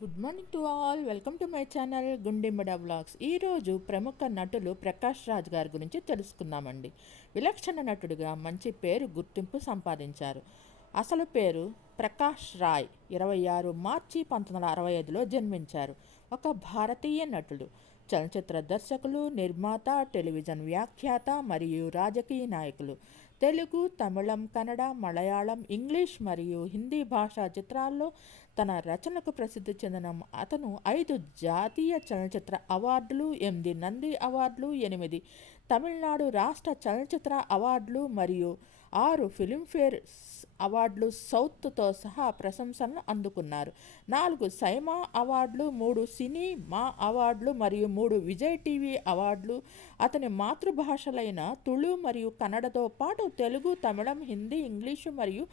Good morning to all. Welcome to my channel గుండెమ్మడ vlogs. ఈరోజు ప్రముఖ నటులు ప్రకాష్ రాజ్ గారి గురించి తెలుసుకుందామండి. విలక్షణ నటుడిగా మంచి పేరు గుర్తింపు సంపాదించారు. అసలు పేరు ప్రకాష్ రాయ్. 26 మార్చి 1965లో జన్మించారు. ఒక భారతీయ నటుడు, చలనచిత్ర దర్శకులు, నిర్మాత, టెలివిజన్ వ్యాఖ్యాత మరియు రాజకీయ నాయకులు. తెలుగు, తమిళం, కన్నడ, మలయాళం, ఇంగ్లీష్ మరియు హిందీ భాషా చిత్రాల్లో తన రచనకు ప్రసిద్ధి చెందిన అతను 5 జాతీయ చలనచిత్ర అవార్డులు, 8 నంది అవార్డులు, 8 తమిళనాడు రాష్ట్ర చలనచిత్ర అవార్డులు మరియు 6 ఫిలింఫేర్ అవార్డులు సౌత్తో సహా ప్రశంసలను అందుకున్నారు. 4 సైమా అవార్డులు, 3 సినీ మా అవార్డులు మరియు 3 విజయ్ టీవీ అవార్డులు. అతని మాతృభాషలైన తుళు మరియు కన్నడతో పాటు తెలుగు, తమిళం, హిందీ, ఇంగ్లీషు మరియు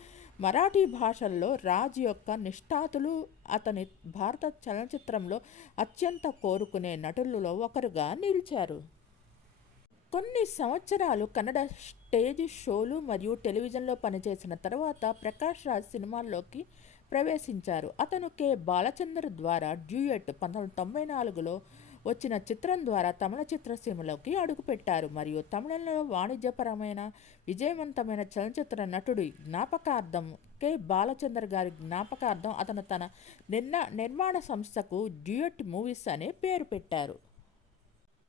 మరాఠీ భాషల్లో రాజ్ యొక్క నిష్ఠాతులు. అతని భారత చలనచిత్రంలో అత్యంత కోరుకునే నటులలో ఒకరుగా నిలిచారు. కొన్ని సంవత్సరాలు కన్నడ స్టేజ్ షోలు మరియు టెలివిజన్లో పనిచేసిన తర్వాత ప్రకాష్ రాజ్ సినిమాల్లోకి ప్రవేశించారు. అతను కె బాలచందర్ ద్వారా డ్యూయట్ 1994లో వచ్చిన చిత్రం ద్వారా తమిళ చిత్రసీమలోకి అడుగుపెట్టారు మరియు తమిళంలో వాణిజ్యపరమైన విజయవంతమైన చలనచిత్ర నటుడి జ్ఞాపకార్థం కె బాలచందర్ గారి జ్ఞాపకార్థం అతను తన నిర్మాణ సంస్థకు డ్యూయట్ మూవీస్ అనే పేరు పెట్టారు.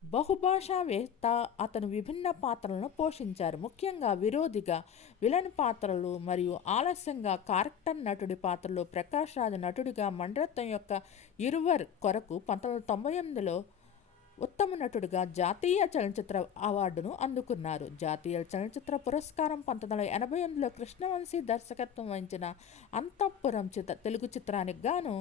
బహుభాషావేత్త, అతను విభిన్న పాత్రలను పోషించారు, ముఖ్యంగా విరోధిగా, విలన్ పాత్రలు మరియు ఆలస్యంగా క్యారెక్టర్ నటుడి పాత్రలు. ప్రకాష్ రాజ్ నటుడిగా మణిరత్నం యొక్క ఇరువర్ కొరకు 1998లో ఉత్తమ నటుడిగా జాతీయ చలనచిత్ర అవార్డును అందుకున్నారు. జాతీయ చలనచిత్ర పురస్కారం 1988లో కృష్ణవంశీ దర్శకత్వం వహించిన అంతఃపురం తెలుగు చిత్రానికి గాను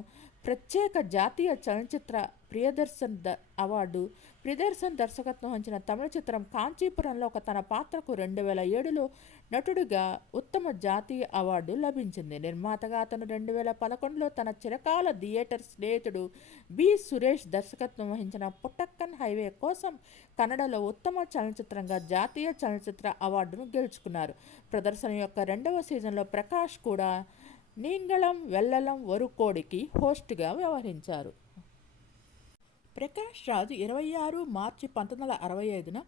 ప్రత్యేక జాతీయ చలనచిత్ర ప్రియదర్శన్ అవార్డు. ప్రియదర్శన్ దర్శకత్వం వహించిన తమిళ చిత్రం కాంచీపురంలో తన పాత్రకు 2007లో నటుడిగా ఉత్తమ జాతీయ అవార్డు లభించింది. నిర్మాతగా అతను 2011లో తన చిరకాల థియేటర్ స్నేహితుడు బి సురేష్ దర్శకత్వం వహించిన పుట్టక్కన్ హైవే కోసం కన్నడలో ఉత్తమ చలనచిత్రంగా జాతీయ చలనచిత్ర అవార్డును గెలుచుకున్నారు. ప్రదర్శన యొక్క 2వ సీజన్లో ప్రకాష్ కూడా నీంగళం వెల్లలం వరుకోడికి హోస్ట్గా వ్యవహరించారు. ప్రకాష్ రాజ్ 26 మార్చి 1965న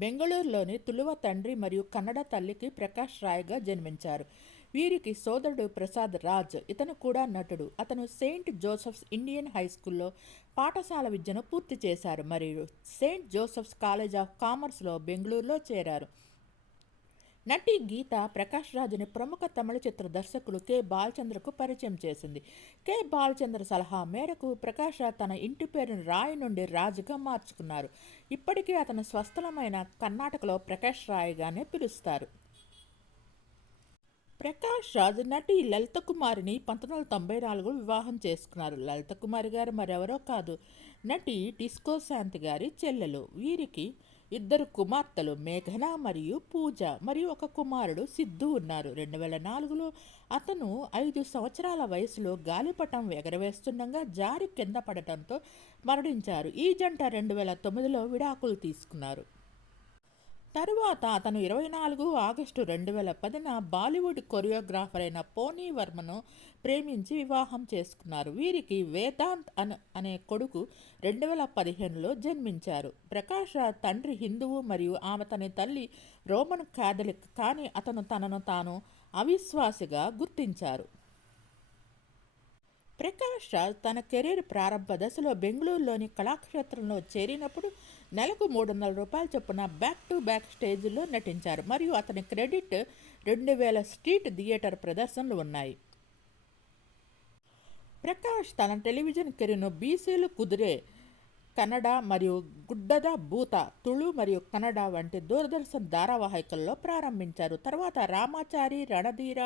బెంగళూరులోని తుళువ తండ్రి మరియు కన్నడ తల్లికి ప్రకాష్ రాయ్గా జన్మించారు. వీరికి సోదరుడు ప్రసాద్ రాజ్. ఇతను కూడా నటుడు. అతను సెయింట్ జోసెఫ్స్ ఇండియన్ హై స్కూల్లో పాఠశాల విద్యను పూర్తి చేశారు మరియు సెయింట్ జోసెఫ్స్ కాలేజ్ ఆఫ్ కామర్స్లో బెంగళూరులో చేరారు. నటి గీత ప్రకాష్ రాజ్ని ప్రముఖ తమిళ చిత్ర దర్శకులు కె బాలచంద్రకు పరిచయం చేసింది. కె బాలచంద్ర సలహా మేరకు ప్రకాష్ రాజ్ తన ఇంటి పేరును రాయ్ నుండి రాజ్గా మార్చుకున్నారు. ఇప్పటికీ అతను స్వస్థలమైన కర్ణాటకలో ప్రకాష్ రాయ్గానే పిలుస్తారు. ప్రకాష్ రాజ్ నటి లలిత కుమారిని 1994లో వివాహం చేసుకున్నారు. లలిత కుమారి గారు మరెవరో కాదు, నటి డిస్కో శాంతి గారి చెల్లెలు. వీరికి 2 కుమార్తెలు మేఘన మరియు పూజ మరియు ఒక కుమారుడు సిద్ధు ఉన్నారు. 2004లో అతను 5 సంవత్సరాల వయసులో గాలిపటం ఎగరవేస్తుండగా జారి కింద పడటంతో మరణించారు. ఈ జంట 2009లో విడాకులు తీసుకున్నారు. తరువాత అతను 24 ఆగస్టు 2010న బాలీవుడ్ కొరియోగ్రాఫర్ అయిన పోనీ వర్మను ప్రేమించి వివాహం చేసుకున్నారు. వీరికి వేదాంత్ అనే కొడుకు 2015లో జన్మించారు. ప్రకాష్ రాజ్ తండ్రి హిందువు మరియు ఆమె తన తల్లి రోమన్ క్యాథలిక్, కానీ అతను తనను తాను అవిశ్వాసిగా గుర్తించారు. ప్రకాష్ రాజ్ తన కెరీర్ ప్రారంభ దశలో బెంగళూరులోని కళాక్షేత్రంలో చేరినప్పుడు నెలకు $300 చొప్పున బ్యాక్ టు బ్యాక్ స్టేజ్లో నటించారు మరియు అతని క్రెడిట్ 2000 స్ట్రీట్ థియేటర్ ప్రదర్శనలు ఉన్నాయి. ప్రకాష్ తన టెలివిజన్ కెరీర్ను బీసీలు కుదిరే కన్నడ మరియు గుడ్డద భూత తుళు మరియు కన్నడ వంటి దూరదర్శన్ ధారావాహికల్లో ప్రారంభించారు. తర్వాత రామాచారి, రణధీర,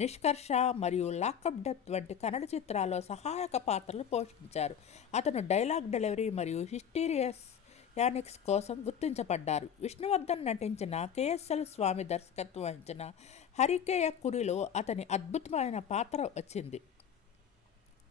నిష్కర్ష మరియు లాకప్ డెత్ వంటి కన్నడ చిత్రాల్లో సహాయక పాత్రలు పోషించారు. అతను డైలాగ్ డెలివరీ మరియు హిస్టీరియస్ యానిక్స్ కోసం గుర్తించబడ్డారు. విష్ణువర్ధన్ నటించిన కేఎస్ఎల్ స్వామి దర్శకత్వం వహించిన హరికేయ కురిలో అతని అద్భుతమైన పాత్ర వచ్చింది.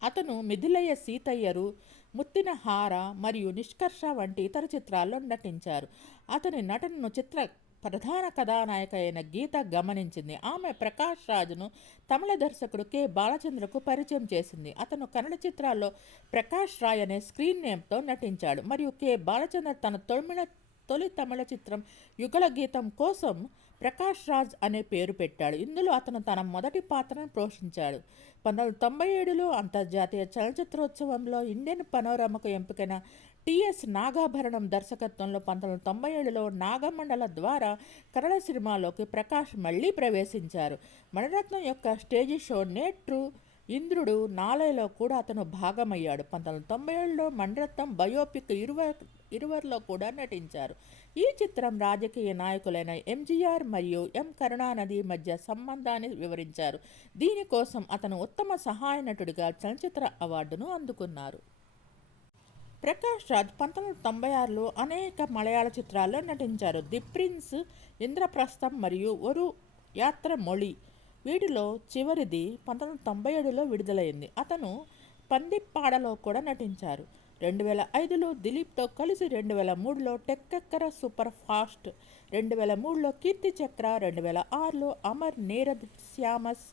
అతను మిథిలయ్య సీతయ్యరు, ముత్తిన హార మరియు నిష్కర్ష వంటి ఇతర చిత్రాల్లో నటించారు. అతని నటనను చిత్ర ప్రధాన కథానాయిక అయిన గీత గమనించింది. ఆమె ప్రకాష్ రాజును తమిళ దర్శకుడు కె బాలచంద్రకు పరిచయం చేసింది. అతను కన్నడ చిత్రాల్లో ప్రకాష్ రాయ్ అనే స్క్రీన్ నేమ్తో నటించాడు మరియు కె బాలచంద్ర తన తొలి తమిళ చిత్రం యుగళ గీతం కోసం ప్రకాష్ రాజ్ అనే పేరు పెట్టాడు. ఇందులో అతను తన మొదటి పాత్రను పోషించాడు. 1997లో అంతర్జాతీయ చలనచిత్రోత్సవంలో ఇండియన్ పనోరమకు ఎంపికైన టిఎస్ నాగాభరణం దర్శకత్వంలో 1997లో నాగమండల ద్వారా కన్నడ సినిమాలోకి ప్రకాష్ మళ్లీ ప్రవేశించారు. మణిరత్నం యొక్క స్టేజీ షో నేట్రు ఇంద్రుడు నాలయలో కూడా అతను భాగమయ్యాడు. 1997లో మణిరత్నం బయోపిక్ ఇరువర్లో కూడా నటించారు. ఈ చిత్రం రాజకీయ నాయకులైన ఎంజీఆర్ మరియు ఎం కరుణానిధి మధ్య సంబంధాన్ని వివరించారు. దీనికోసం అతను ఉత్తమ సహాయ నటుడిగా చలనచిత్ర అవార్డును అందుకున్నారు. ప్రకాష్ రాజ్ 1996లో అనేక మలయాళ చిత్రాల్లో నటించారు. ది ప్రిన్స్, ఇంద్రప్రస్థం మరియు ఒరు యాత్ర మొళి. వీటిలో చివరిది 1997లో విడుదలైంది. అతను పందిప్పాడలో కూడా నటించారు. 2005లో దిలీప్తో కలిసి, 2003లో టెక్కెక్కర సూపర్ ఫాస్ట్, 2003లో కీర్తి చక్ర, 2006లో అమర్ నీరద్ శ్యామస్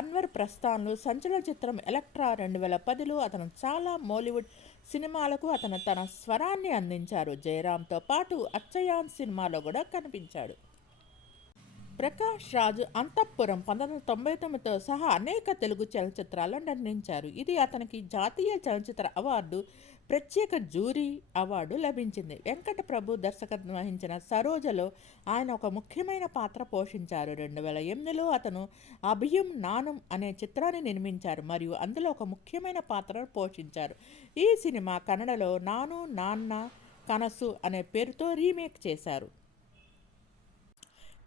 అన్వర్ ప్రస్థాన్లు, సంచలన చిత్రం ఎలక్ట్రా. 2010లో అతను చాలా బాలీవుడ్ సినిమాలకు తన స్వరాన్ని అందించారు. జయరామ్తో పాటు అచ్చయాన్ సినిమాలో కూడా కనిపించాడు. ప్రకాష్ రాజ్ అంతఃపురం 1999తో సహా అనేక తెలుగు చలనచిత్రాల్లో నటించారు. ఇది అతనికి జాతీయ చలనచిత్ర అవార్డు, ప్రత్యేక జ్యూరీ అవార్డు లభించింది. వెంకట ప్రభు దర్శకత్వం వహించిన సరోజలో ఆయన ఒక ముఖ్యమైన పాత్ర పోషించారు. 2008లో అతను అభియం నానుం అనే చిత్రాన్ని నిర్మించారు మరియు అందులో ఒక ముఖ్యమైన పాత్రను పోషించారు. ఈ సినిమా కన్నడలో నాను నాన్న కనసు అనే పేరుతో రీమేక్ చేశారు.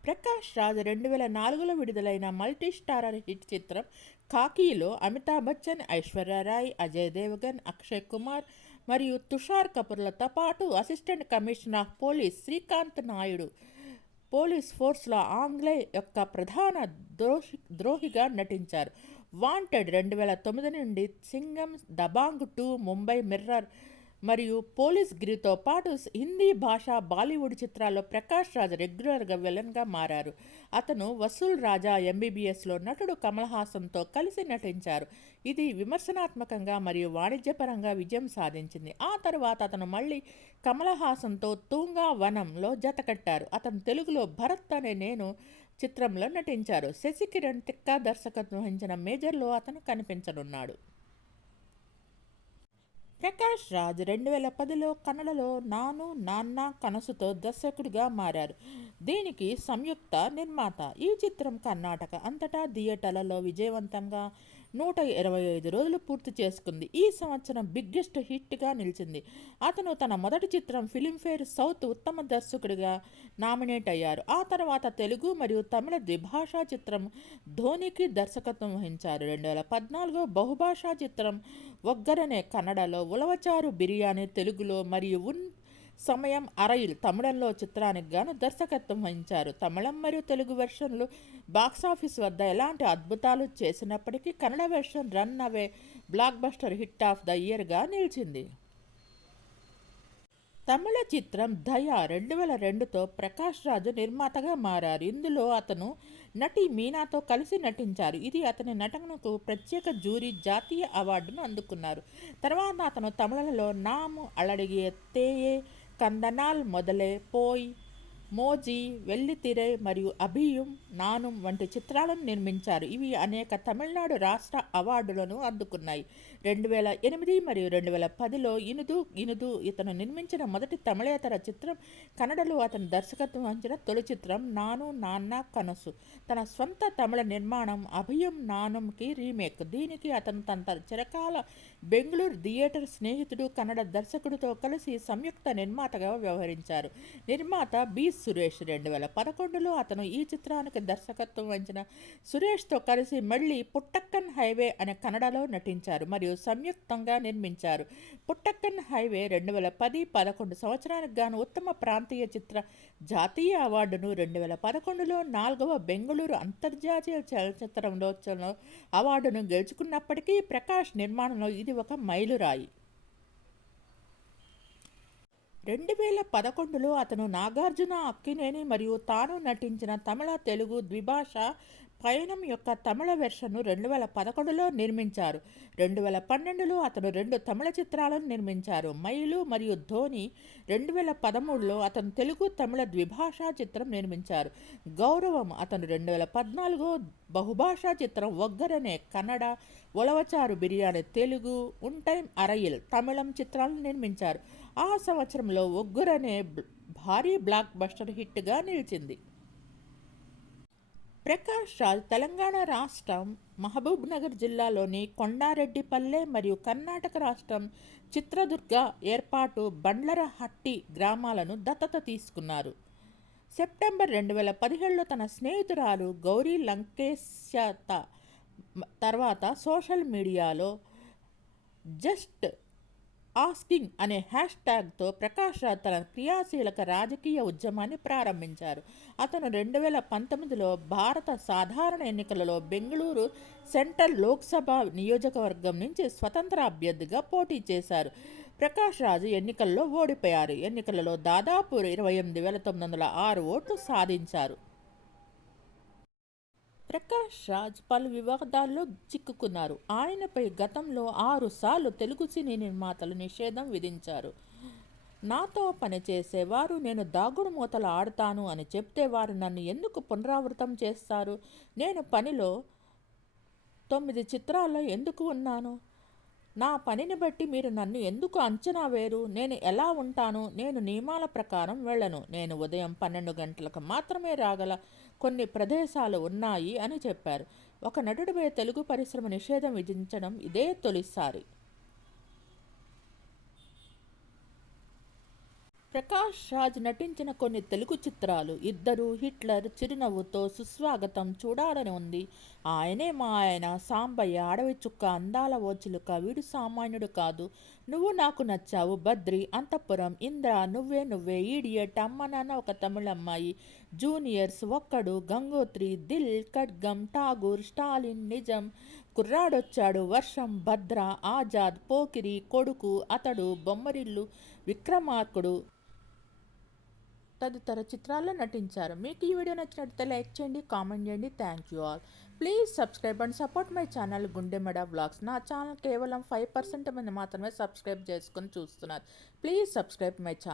ప్రకాష్ రాజ్ 2004లో విడుదలైన మల్టీ స్టారర్ హిట్ చిత్రం ఖాకీలో అమితాబ్ బచ్చన్, ఐశ్వర్య రాయ్, అజయ్ దేవగన్, అక్షయ్ కుమార్ మరియు తుషార్ కపూర్లతో పాటు assistant commissioner of police Srikanth Naidu police ఫోర్స్లో ఆంగ్లేయ యొక్క ప్రధాన ద్రోహిగా నటించారు. వాంటెడ్ 2009 నుండి, సింగం, దబాంగ్ 2, ముంబై మిర్రర్ మరియు పోలీస్ గిరితో పాటు హిందీ భాష బాలీవుడ్ చిత్రాల్లో ప్రకాష్ రాజ్ రెగ్యులర్గా విలన్గా మారారు. అతను వసూల్ రాజా ఎంబీబీఎస్లో నటుడు కమల్ హాసన్తో కలిసి నటించారు. ఇది విమర్శనాత్మకంగా మరియు వాణిజ్యపరంగా విజయం సాధించింది. ఆ తర్వాత అతను మళ్ళీ కమల్ హాసన్తో తూంగా వనంలో జతకట్టారు. అతను తెలుగులో భరత్ అనే నేను చిత్రంలో నటించారు. శశికిరణ్ తిక్కా దర్శకత్వం వహించిన మేజర్లో అతను కనిపించనున్నాడు. ప్రకాష్ రాజ్ 2010లో కన్నడలో నాను నాన్న కనసుతో దర్శకుడిగా మారారు. దీనికి సంయుక్త నిర్మాత. ఈ చిత్రం కర్ణాటక అంతటా థియేటర్లలో విజయవంతంగా 125 రోజులు పూర్తి చేసుకుంది. ఈ సంవత్సరం బిగ్గెస్ట్ హిట్గా నిలిచింది. అతను తన మొదటి చిత్రం ఫిలింఫేర్ సౌత్ ఉత్తమ దర్శకుడిగా నామినేట్ అయ్యారు. ఆ తర్వాత తెలుగు మరియు తమిళ ద్విభాషా చిత్రం ధోనికి దర్శకత్వం వహించారు. 2014 బహుభాషా చిత్రం ఒగ్గరనే కన్నడలో, ఉలవచారు బిర్యానీ తెలుగులో మరియు సమయం అరయిల్ తమిళంలో చిత్రానికి గాను దర్శకత్వం వహించారు. తమిళం మరియు తెలుగు వెర్షన్లు బాక్సాఫీస్ వద్ద ఎలాంటి అద్భుతాలు చేసినప్పటికీ కన్నడ వెర్షన్ రన్ అవే blockbuster hit of the ఇయర్గా నిలిచింది. తమిళ చిత్రం దయా 2002తో ప్రకాష్ రాజు నిర్మాతగా మారారు. ఇందులో అతను నటి మీనాతో కలిసి నటించారు. ఇది అతని నటనకు ప్రత్యేక జ్యూరీ జాతీయ అవార్డును అందుకున్నారు. తర్వాత అతను తమిళంలో నాము అళడిగే తేయే, కందనాల్ మొదలే, పోయ్, మోజీ, వెల్లితిరై మరియు అభియుం నానుం వంటి చిత్రాలను నిర్మించారు. ఇవి అనేక తమిళనాడు రాష్ట్ర అవార్డులను అందుకున్నాయి. 2008 మరియు 2010లో ఇనుదు ఇతను నిర్మించిన మొదటి తమిళేతర చిత్రం. కన్నడలో అతను దర్శకత్వం వహించిన తొలి చిత్రం నాను నాన్న కనసు. తన స్వంత తమిళ నిర్మాణం అభియం నానుంకి రీమేక్. దీనికి అతను తన చిరకాల బెంగళూరు థియేటర్ స్నేహితుడు కన్నడ దర్శకుడితో కలిసి సంయుక్త నిర్మాతగా వ్యవహరించారు. నిర్మాత బి సురేష్. 2011లో అతను ఈ చిత్రానికి దర్శకత్వం వహించిన సురేష్తో కలిసి మళ్ళీ పుట్టక్కన్ హైవే అనే కన్నడలో నటించారు మరియు సంయుక్తంగా నిర్మించారు. పుట్టక్కన్ హైవే 2010-11 సంవత్సరానికి గాను ఉత్తమ ప్రాంతీయ చిత్ర జాతీయ అవార్డును, 2011లో 4వ బెంగళూరు అంతర్జాతీయ చలనచిత్రోత్సవంలో అవార్డును గెలుచుకున్నప్పటికీ ప్రకాష్ నిర్మాణంలో ఇది ఒక మైలురాయి. 2011లో అతను నాగార్జున, అక్కినేని మరియు తాను నటించిన తమిళ, తెలుగు ద్విభాష పయనం యొక్క తమిళ వెర్షన్ను 2011లో నిర్మించారు. 2012లో అతను 2 తమిళ చిత్రాలను నిర్మించారు. మైలు మరియు ధోని. 2013లో అతను తెలుగు, తమిళ ద్విభాషా చిత్రం నిర్మించారు. గౌరవం. అతను 2014 బహుభాషా చిత్రం ఒగ్గరనే కన్నడ, ఒలవచారు బిర్యానీ తెలుగు, ఉంటైం అరయిల్ తమిళం చిత్రాలను నిర్మించారు. ఆ సంవత్సరంలో ఒగ్గురనే భారీ బ్లాక్ బస్టర్ హిట్గా నిలిచింది. ప్రకాష్ రాజ్ తెలంగాణ రాష్ట్రం మహబూబ్ నగర్ జిల్లాలోని కొండారెడ్డిపల్లె మరియు కర్ణాటక రాష్ట్రం చిత్రదుర్గ ఏర్పాటు బండ్లరహట్టి గ్రామాలను దత్తత తీసుకున్నారు. సెప్టెంబర్ 2017లో తన స్నేహితురాలు గౌరీ లంకేశత తర్వాత సోషల్ మీడియాలో జస్ట్ ఆస్కింగ్ అనే హ్యాష్ ట్యాగ్తో ప్రకాష్ రాజ్ తన క్రియాశీలక రాజకీయ ఉద్యమాన్ని ప్రారంభించారు. అతను 2019లో భారత సాధారణ ఎన్నికలలో బెంగళూరు సెంట్రల్ లోక్సభ నియోజకవర్గం నుంచి స్వతంత్ర అభ్యర్థిగా పోటీ చేశారు. ప్రకాష్ రాజ్ ఎన్నికల్లో ఓడిపోయారు. ఎన్నికలలో దాదాపు 28,906 ఓట్లు సాధించారు. ప్రకాష్ రాజ్ పలు వివాదాల్లో చిక్కుకున్నారు. ఆయనపై గతంలో 6 సార్లు తెలుగు సినీ నిర్మాతలు నిషేధం విధించారు. నాతో పనిచేసేవారు నేను దాగుడు మూతలు ఆడతాను అని చెప్తే వారు నన్ను ఎందుకు పునరావృతం చేస్తారు? నేను పనిలో 9 చిత్రాల్లో ఎందుకు ఉన్నాను? నా పనిని బట్టి మీరు నన్ను ఎందుకు అంచనా వేరు? నేను ఎలా ఉంటాను? నేను నియమాల ప్రకారం వెళ్ళను. నేను ఉదయం 12 గంటలకు మాత్రమే రాగల కొన్ని ప్రదేశాలు ఉన్నాయి అని చెప్పారు. ఒక నటుడిపై తెలుగు పరిశ్రమ నిషేధం విధించడం ఇదే తొలిసారి. ప్రకాష్ రాజ్ నటించిన కొన్ని తెలుగు చిత్రాలు: ఇద్దరు, హిట్లర్, చిరునవ్వుతో, సుస్వాగతం, చూడాలని ఉంది, ఆయనే మా ఆయన, సాంబయ్య, అడవి చుక్క, అందాల ఓ చిలుక, వీడు సామాన్యుడు కాదు, నువ్వు నాకు నచ్చావు, బద్రి, అంతఃపురం, ఇంద్ర, నువ్వే నువ్వే, ఈడియట్, అమ్మ నాన్న ఒక తమిళమ్మాయి, జూనియర్స్, ఒక్కడు, గంగోత్రి, దిల్, ఖడ్గం, ఠాగూర్, స్టాలిన్, నిజం, కుర్రాడొచ్చాడు, వర్షం, భద్ర, ఆజాద్, పోకిరి, కొడుకు, అతడు, బొమ్మరిల్లు, విక్రమార్కుడు తదితర చిత్రాల్లో నటించారు. మీకు ఈ వీడియో నచ్చినట్లయితే లైక్ చేయండి, కామెంట్ చేయండి. Thank you all. Please subscribe and support my channel Gundemeda vlogs. నా ఛానల్ కేవలం 5% మంది మాత్రమే సబ్స్క్రైబ్ చేసుకొని చూస్తున్నారు. Please subscribe my channel.